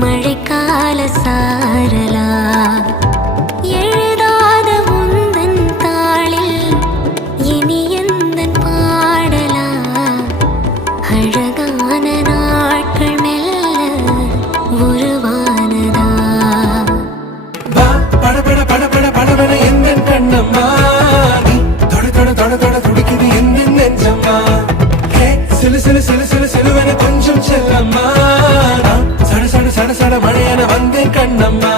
மழைக்கால சாரலா எழுதாத உந்தன் தாளில் இனி எந்தன் பாடலா அழகான நாட்கள் மெல்ல உருவானதா பட பட பட பட படபட எந்தன் கண்ணம்மா நீ தொட தொட தொட தொட துடிக்குது எந்தன் நெஞ்சம்மா சிலு சிலு சிலு சிலு சிலுவென கொஞ்சம் செல்லம்மா சட சட சட சட மழையென வந்தேன் கண்ணம்மா